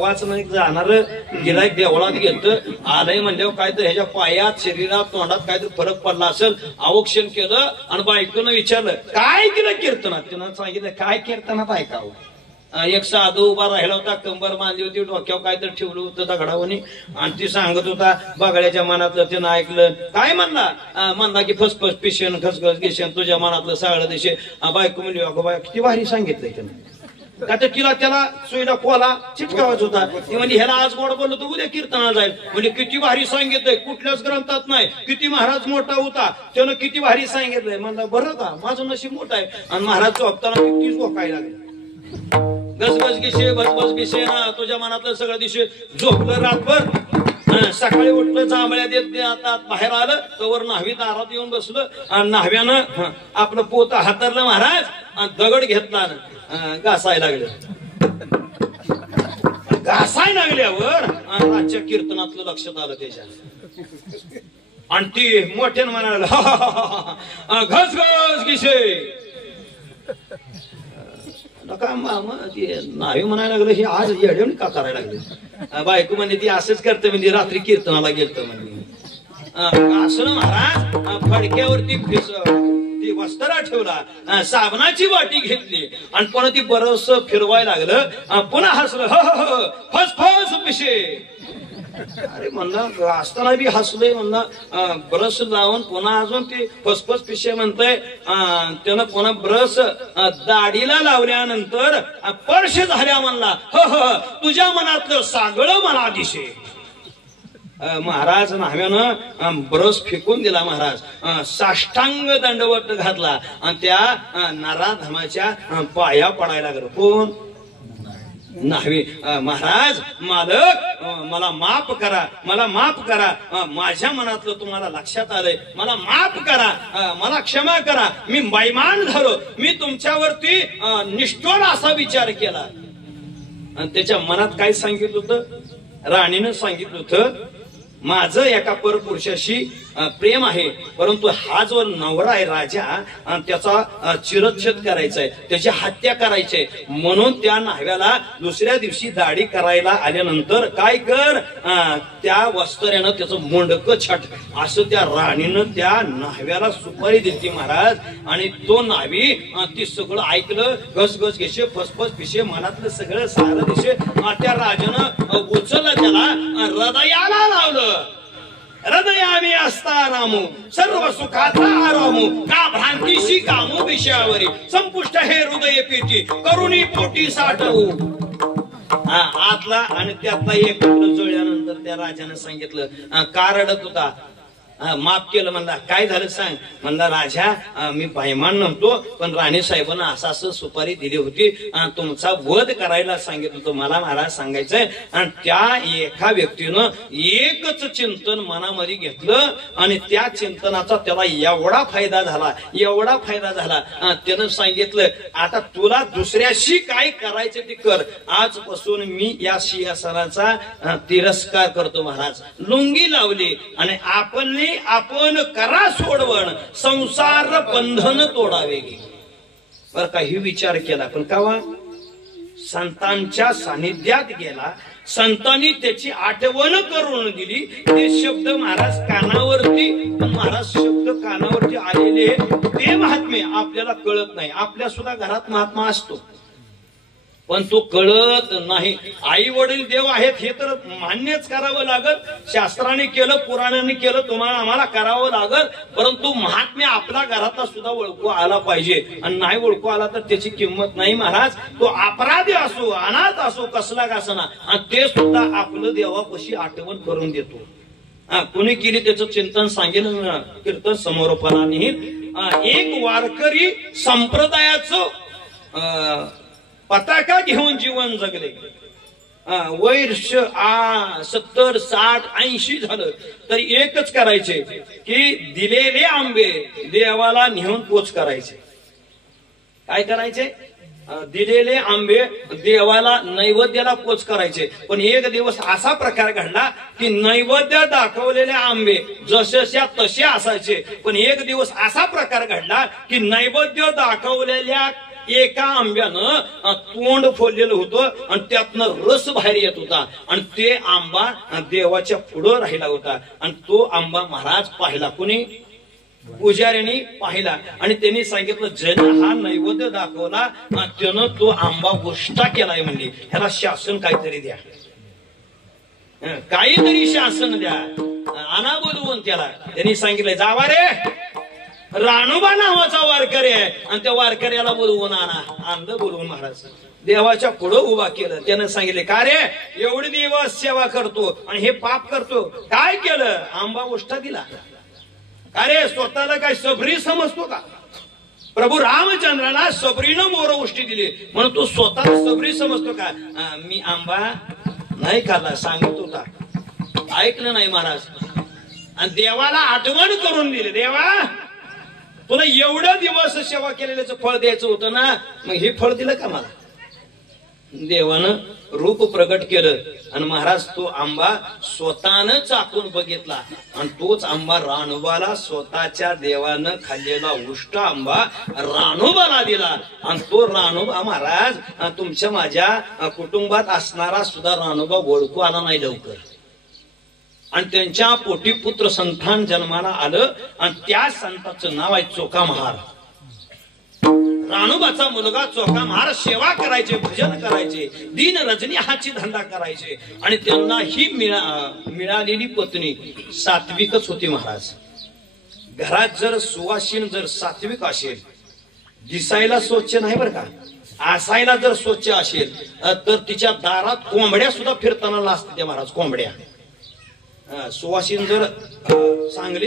वाच नाही जाणार गिराईक देवळात गेलं आलंय म्हणल्यावर काय तर ह्याच्या पायात शरीरात तोंडात काय तर फरक पडला असेल अवक्षण केलं आणि बायकोनं विचारलं काय केलं कीर्तनात त्यानं सांगितलं काय कीर्तनात ऐकावं एक साधू उभा राहिला होता कंबर बांधली होती डोक्यावर काय तर ठेवलं होतं दगडावणी आणि ती सांगत होता बगड्याच्या मनातलं त्यानं ऐकलं काय म्हणला की फसफस पिशेन खसखस घेशेन तुझ्या मनातलं सगळं दिशे बायको म्हणली अगो बाय किती भारी सांगितलंय त्यानं का तर तिला त्याला सोयीला कोला चिटकावायचा होता ती म्हणजे ह्याला आज गोड बोललो तर उद्या कीर्तनाला जाईल म्हणजे किती भारी सांगितलंय कुठल्याच ग्रंथात नाही किती महाराज मोठा होता त्यानं किती भारी सांगितलंय म्हणलं बरं का माझं नशीब मोठं आहे आणि महाराज चोपताना कितीच गोकायला लागले गसगस गिशे बसबस गिशे ना तुझ्या मनातलं सगळं दिशे झोपलं रातभर सकाळी उठलं जांभळ्या देत आता बाहेर आलं तवर न्हावी दारात येऊन बसलं आणि न्हाव्यानं आपलं पोत हातरलं महाराज आणि दगड घेतला घासायला लागले घासायला लागल्यावर आजच्या कीर्तनातलं लक्षात आलं त्याच्या आणि ती मोठ्यानं म्हणाला घस घस गिशे का नाही म्हणायला लागलं हे आज येडवून का करायला लागले बायको म्हणजे ती असंच करते म्हणजे रात्री कीर्तनाला गेलत म्हणजे असं महाराज फडक्यावरती ती वस्त्रा ठेवला साबणाची वाटी घेतली आणि पुन्हा ती बरस फिरवायला लागलं पुन्हा हसलं फस फस पिशे अरे म्हणला असताना बी हसले म्हणला ब्रश लावून पुन्हा अजून ती फसफस पिशे म्हणतय त्यानं पुन्हा ब्रश दाढीला लावल्यानंतर पर्श झाल्या म्हणला तुझ्या मनातलं सागळं मला दिशे महाराज न्हाव्यानं ब्रश फेकून दिला महाराज साष्टांग दंडवत घातला आणि त्या नराधमाच्या पाया पडायला लागलं कोण न्हावी महाराज मालक मला माफ करा मला माफ करा माझ्या मनातलं तुम्हाला लक्षात आलंय मला माफ करा मला क्षमा करा मी बैमान झालो मी तुमच्यावरती निष्ठोर असा विचार केला आणि त्याच्या मनात काय सांगितलं होतं राणीनं सांगितलं होतं माझं एका परपुरुषाशी प्रेम आहे परंतु हा जो नवरा आहे राजा त्याचा चिरच्छेद करायचा आहे त्याची हत्या करायची आहे म्हणून त्या न्हाव्याला दुसऱ्या दिवशी दाढी करायला आल्यानंतर काय कर त्या वस्त्र्यानं त्याचं मुंडकं छाट असं त्या राणीनं त्या न्हाव्याला सुपारी दिली महाराज आणि तो न्हावी ती सगळं ऐकलं घसघस घेशे फसफस पिशे मनातलं सगळं सारं दिशे त्या राजानं उचललं त्याला हृदयाला लावलं हृदयामी असता रामू सर्व सुखाचा आरामू का भ्रांतीशी कामो विषयावरी संपुष्ट हे हृदय पेटी करुणी पोटी साठवू आतला आणि त्यातला एक जुळल्यानंतर त्या राजाने सांगितलं का रडत होता माफ केलं म्हणला काय झालं सांग म्हणला राजा मी बैमान नव्हतो पण राणी साहेबांना असं सुपारी दिली होती तुमचा वध करायला सांगितलं होतं मला महाराज सांगायचंय आणि त्या एका व्यक्तीनं एकच चिंतन मनामध्ये घेतलं आणि त्या चिंतनाचा त्याला एवढा फायदा झाला त्यानं सांगितलं आता तुला दुसऱ्याशी काय करायचं ते कर आजपासून मी या सिंहासनाचा तिरस्कार करतो महाराज लुंगी लावली आणि आपण करा सोडवण संसार बंधन तोडावे बर काही विचार केला पण कावा संतांच्या सानिध्यात गेला संतांनी त्याची आठवण करून दिली ते शब्द महाराज कानावरती महाराज शब्द कानावरती आलेले ते महात्म्य आपल्याला कळत नाही आपल्या सुद्धा घरात महात्मा असतो पण तो कळत नाही आई वडील देव आहेत हे तर मान्यच करावं लागत शास्त्राने केलं पुराणाने केलं तुम्हाला आम्हाला करावं लागत परंतु महात्म्य आपल्या घरातला सुद्धा ओळखू आला पाहिजे आणि नाही ओळखू आला तर त्याची किंमत नाही महाराज तो अपराधी असो अनाथ असो कसला कसना आणि ते सुद्धा आपलं देवापाशी आठवण करून देतो कोणी केली त्याचं चिंतन सांगेल कीर्तन समोरपणाने एक वारकरी संप्रदायाचं पताका घेऊन जीवन जगले वर्ष 70, 60, 80 झालं तर एकच करायचे की दिलेले आंबे देवाला नेऊन पोच करायचे काय करायचे दिलेले आंबे देवाला नैवेद्याला पोच करायचे पण एक दिवस असा प्रकार घडला की नैवेद्य दाखवलेले आंबे जसेच्या तसे असायचे पण एक दिवस असा प्रकार घडला की नैवेद्य दाखवलेल्या एका आंब्यानं तोंड फोडलेलं होतं आणि त्यातनं रस बाहेर येत होता आणि ते आंबा देवाच्या पुढं राहिला होता आणि तो आंबा महाराज पाहिला. कुणी? पुजाऱ्यांनी पाहिला आणि त्यांनी सांगितलं जन हा नैवेद्य दाखवला त्यानं तो आंबा गोष्टा केलाय म्हणली. ह्याला शासन काहीतरी द्या, काहीतरी शासन द्या, आणा बोलवून त्याला. त्यांनी सांगितलं जावा रे, राणोबा नावाचा वारकरी आहे आणि त्या वारकऱ्याला बोलवून आणा. आणलं बोलवून महाराज देवाच्या पुढं उभा केलं. त्यानं सांगितले का रे एवढी दिवस सेवा करतो आणि हे पाप करतो, काय केलं? आंबा गोष्टा दिला. अरे स्वतःला काय सबरी समजतो का? प्रभू रामचंद्राला सबरीनं मोर गोष्टी दिली म्हणून तो स्वतःला सबरी समजतो का? मी आंबा नाही खाल्ला, सांगत होता, ऐकलं नाही महाराज. आणि देवाला आठवण करून दिली, देवा तुला एवढं दिवस सेवा केलेल्याचं फळ द्यायचं होतं ना, मग हे फळ दिलं का मला? देवानं रूप प्रगट केलं आणि महाराज तो आंबा स्वतःनं चाकून बघितला आणि तोच आंबा राणोबाला स्वतःच्या देवानं खाल्लेला उष्ट आंबा राणोबाला दिला. आणि तो राणोबा महाराज तुमच्या माझ्या कुटुंबात असणारा सुद्धा राणोबा ओळखू आला नाही लवकर आणि त्यांच्या पोटी पुत्र संतान जन्माला आलं आणि त्या संताचं नाव आहे चोखा महार. राणोबाचा मुलगा चोखा महार सेवा करायचे, भजन करायचे, दिन रजनी हाची धंदा करायचे आणि त्यांना ही मिळालेली पत्नी सात्विकच होती महाराज. घरात जर सुवासीन जर सात्विक असेल, दिसायला स्वच्छ नाही बरं का, असायला जर स्वच्छ असेल तर तिच्या दारात कोंबड्या सुद्धा फिरताना नाचते महाराज. कोंबड्या सुवासीन जर चांगली